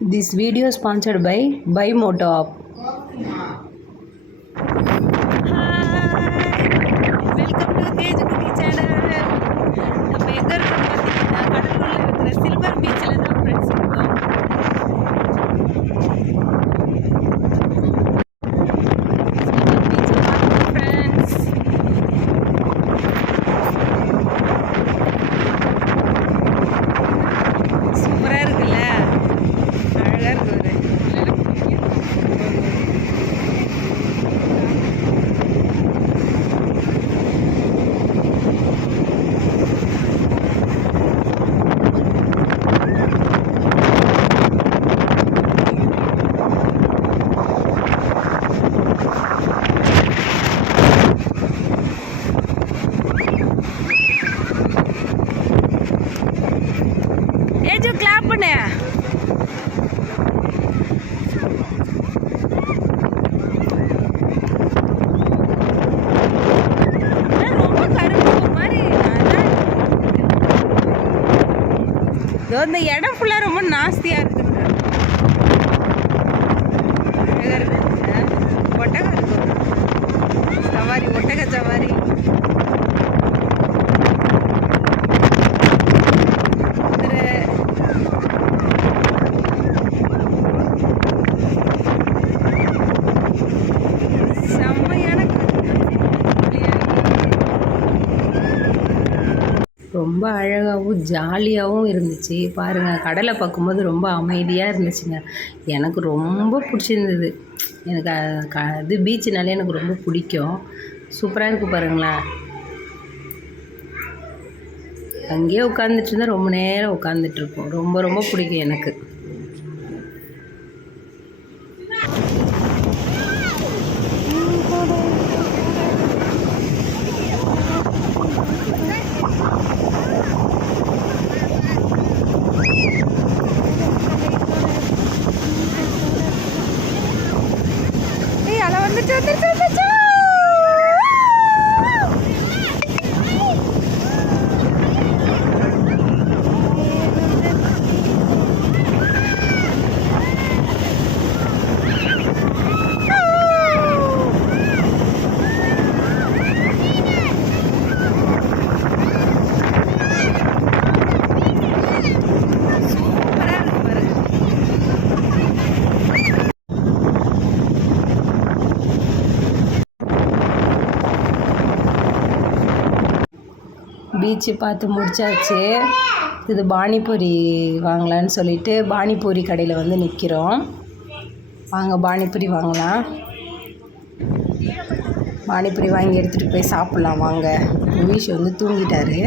This video is sponsored by Buy Moto App. ஏஜு clap பண்ணு. ரொம்ப மாதிரி இந்த இடம் ஃபுல்லாக ரொம்ப நாஸ்தியாக இருக்குது ரொம்ப அழகாகவும் ஜாலியாகவும் இருந்துச்சு. பாருங்கள் கடலை பார்க்கும்போது ரொம்ப அமைதியாக இருந்துச்சுங்க. எனக்கு ரொம்ப பிடிச்சிருந்தது. எனக்கு க இது பீச்சுனாலே எனக்கு ரொம்ப பிடிக்கும். சூப்பராக இருக்குது பாருங்களேன். அங்கேயே உட்காந்துட்டு இருந்தால் ரொம்ப நேரம் உட்காந்துட்ருப்போம் ரொம்ப ரொம்ப பிடிக்கும் எனக்கு. ஏய் அலை பீச்சு பார்த்து முடிச்சாச்சு. இது பானிபூரி வாங்கலான்னு சொல்லிட்டு பானிபூரி கடையில் வந்து நிற்கிறோம் வாங்க பானிபூரி வாங்கலாம். பானிபூரி வாங்கி எடுத்துகிட்டு போய் சாப்பிட்லாம். வாங்க. விஷ் வந்து தூங்கிட்டாரு.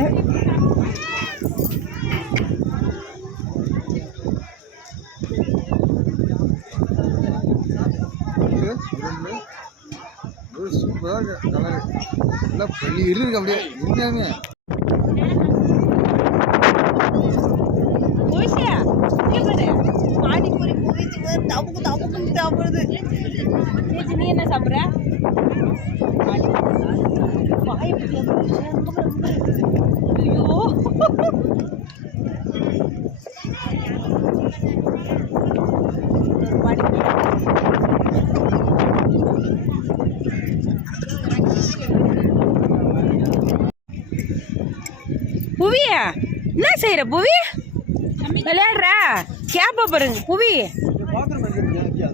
சூப்பராக கலரு எல்லாம் பெரிய இருக்கு அப்படியே. உண்மையாமே பானிபூரி போயிடுச்சு தப்புக்கு தப்புக்கு சாப்பிடுது நீ என்ன சாப்பிட்ற? ஐயோ. புவியா? என்ன செய்யற புவி? விளையாடுற? கேப்ப பாருங்க புவி.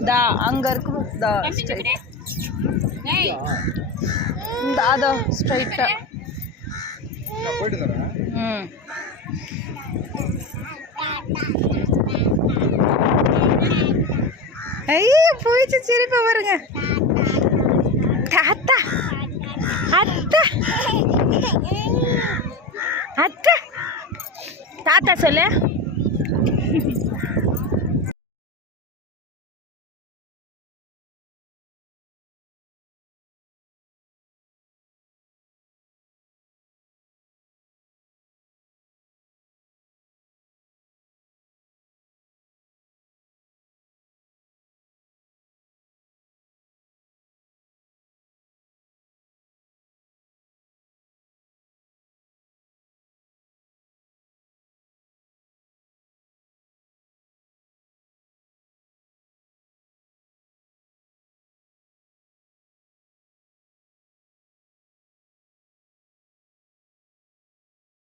தா அங்க இருக்கு தா. இந்த அதோ ஸ்ட்ரைட்டா ம். ஐயோ போயிடுச்சு சிரிப்பா பாருங்க. தாத்தா. அத்தா. அத்தா தாத்தா சொல்லு